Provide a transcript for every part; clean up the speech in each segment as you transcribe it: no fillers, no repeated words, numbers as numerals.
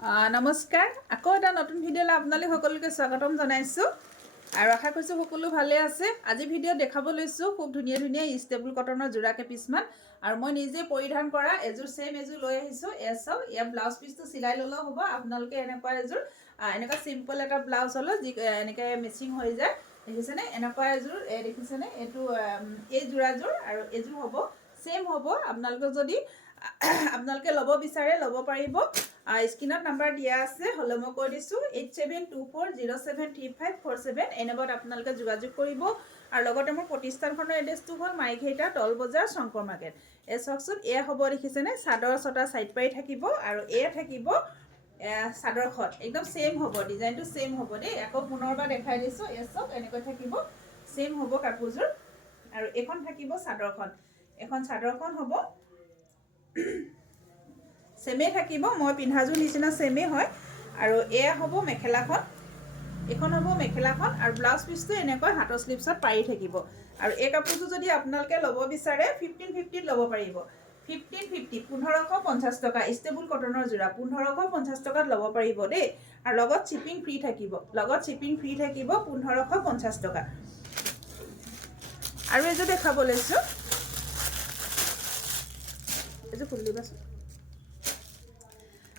নমস্কাৰ আকৌ এটা নতুন ভিডিঅ'লৈ আপোনালোক সকলোকে স্বাগতম জনাইছোঁ আৰু আশা কৰিছোঁ সকলো ভালে আছে। আজি ভিডিঅ' দেখাব লৈছোঁ খুব ধুনীয়া ধুনীয়া ষ্টেবল কটনৰ যোৰা কেইপিছমান আৰু মই নিজে পৰিধান কৰা এযোৰ সেম এযোৰ লৈ আহিছোঁ। চাওক ইয়াৰ ব্লাউজ পিচটো চিলাই ল'লেও হ'ব। আপোনালোকে এনেকুৱা এযোৰ এনেকুৱা চিম্পল এটা ব্লাউজ হ'লেও যি এনেকৈ মেচিং হৈ যায়, দেখিছেনে? এনেকুৱা এযোৰ দেখিছেনে? এইটো এই যোৰাযোৰ আৰু এযোৰ হ'ব সেম হ'ব। আপোনালোকে ল'ব বিচাৰে ল'ব পাৰিব। স্ক্ৰীনত নাম্বাৰ দিয়া আছে, হ'লে মই কৈ দিছোঁ 8724073547। এই নম্বৰত আপোনালোকে যোগাযোগ কৰিব। আৰু লগতে মোৰ প্ৰতিষ্ঠানখনৰ এড্ৰেছটো হ'ল মাইঘেইটা তল বজাৰ শংকৰ মাৰ্কেট। এই চাওকচোন, এয়া হ'ব দেখিছেনে? চাদৰ ছটা চাইড পাৰি থাকিব আৰু এয়া থাকিব চাদৰখন একদম সেম হ'ব, ডিজাইনটো সেম হ'ব দেই। আকৌ পুনৰবাৰ দেখাই দিছোঁ, এয়া চাওক এনেকৈ থাকিব, সেম হ'ব কাপোৰযোৰ। আৰু এইখন থাকিব চাদৰখন, এখন চাদৰখন হ'ব সেমেই থাকিব, মই পিন্ধাযোৰ নিচিনা সেমেই হয়। আৰু এয়া হ'ব মেখেলাখন, এইখন হ'ব মেখেলাখন আৰু ব্লাউজ পিচটো এনেকৈ হাতৰ স্লিপছত পাৰি থাকিব। আৰু এই কাপোৰটো যদি আপোনালোকে ল'ব বিচাৰে 1550 ল'ব পাৰিব। 1550 1550 টকা ষ্টেবল কটনৰ যোৰা 1550 টকাত ল'ব পাৰিব দেই। আৰু লগত শ্বিপিং ফ্ৰী থাকিব, 1550 টকা। আৰু এযোৰ দেখাব লৈছোঁ, এযোৰ খুলি দিবাচোন।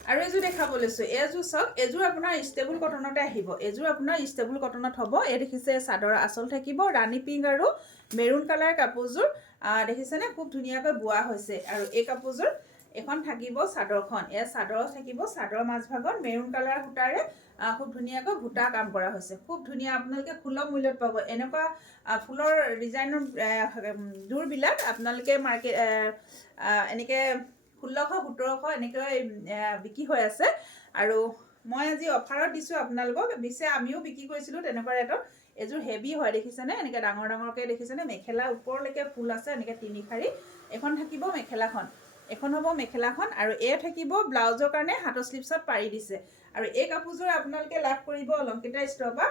আৰু এযোৰ দেখাব লৈছোঁ, এযোৰ চাওক, এযোৰ আপোনাৰ ষ্টেবল কটনতে আহিব। এযোৰ আপোনাৰ ষ্টেবল কটনত হ'ব। এই দেখিছে চাদৰ আঁচল থাকিব ৰাণী পিংক আৰু মেৰুণ কালাৰ কাপোৰযোৰ, দেখিছেনে? খুব ধুনীয়াকৈ বোৱা হৈছে। আৰু এই কাপোৰযোৰ এখন থাকিব চাদৰখন, এয়া চাদৰ থাকিব, চাদৰ মাজভাগত মেৰুণ কালাৰ সূতাৰে খুব ধুনীয়াকৈ ভুটা কাম কৰা হৈছে। খুব ধুনীয়া, আপোনালোকে সুলভ মূল্যত পাব। এনেকুৱা ফুলৰ ডিজাইনৰ যোৰবিলাক আপোনালোকে এনেকৈ 1600-1700 এনেকৈ বিক্ৰী হৈ আছে। আৰু মই আজি অফাৰত দিছোঁ আপোনালোকক, আমিও বিক্ৰী কৰিছিলোঁ তেনেকুৱা ৰেটত। এযোৰ হেভি হয়, দেখিছেনে? এনেকৈ ডাঙৰ ডাঙৰকৈ দেখিছেনে? মেখেলা ওপৰলৈকে ফুল আছে, এনেকৈ 3 শাৰী। এখন থাকিব মেখেলাখন, এখন হ'ব মেখেলাখন। আৰু এয়া থাকিব ব্লাউজৰ কাৰণে হাতৰ স্লিপছত পাৰি দিছে। আৰু এই কাপোৰযোৰ আপোনালোকে লাভ কৰিব অলংকিতা ষ্ট'ৰৰ পৰা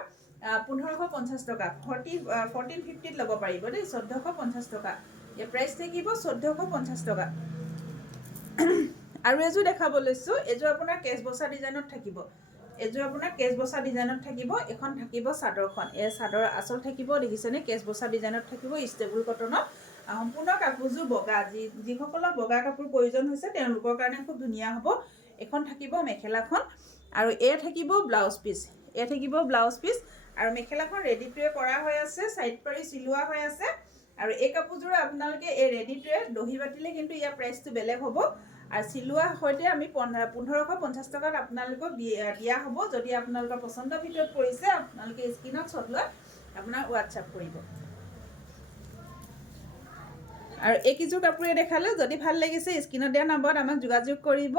1550 টকা, 1450 ল'ব পাৰিব দেই। 1450 টকা এই প্ৰাইচ থাকিব, 1450 টকা। আৰু এযোৰ দেখাব লৈছোঁ, এযোৰ আপোনাৰ কেচ বচা ডিজাইনত থাকিব। এযোৰ আপোনাৰ কেচ বচা ডিজাইনত থাকিব। এখন থাকিব চাদৰখন, এই চাদৰ আঁচল থাকিব, দেখিছেনে? কেচ বচা ডিজাইনত থাকিব ষ্টেবল কটনত। সম্পূৰ্ণ কাপোৰযোৰ বগা, যিসকলৰ বগা কাপোৰ প্ৰয়োজন হৈছে তেওঁলোকৰ কাৰণে খুব ধুনীয়া হ'ব। এখন থাকিব মেখেলাখন আৰু এয়া থাকিব ব্লাউজ পিচ, এয়া থাকিব ব্লাউজ পিচ। আৰু মেখেলাখন ৰেডি টুৱে কৰা হৈ আছে, চাইড পাৰি চিলোৱা হৈ আছে। আৰু এই কাপোৰযোৰ আপোনালোকে এই ৰেডি টুৱে দহি বাতিলে কিন্তু ইয়াৰ প্ৰাইচটো বেলেগ হ'ব। আৰু চিলোৱা সৈতে আমি 1550 টকাত আপোনালোকক দিয়া হ'ব। যদি আপোনালোকৰ পচন্দৰ ভিতৰত পৰিছে, আপোনালোকে স্ক্ৰীনত শ্বট লৈ আপোনাৰ হোৱাটছআপ কৰিব। আৰু এইকেইযোৰ কাপোৰে দেখালে, যদি ভাল লাগিছে স্ক্ৰীনত দিয়া নম্বৰত আমাক যোগাযোগ কৰিব।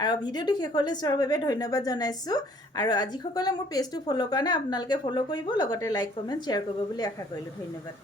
আৰু ভিডিঅ'টো শেষলৈ চোৱাৰ বাবে ধন্যবাদ জনাইছোঁ। আৰু যিসকলে মোৰ পেজটো ফ'ল' কৰা নাই আপোনালোকে ফ'ল' কৰিব, লগতে লাইক কমেণ্ট শ্বেয়াৰ কৰিব বুলি আশা কৰিলোঁ। ধন্যবাদ।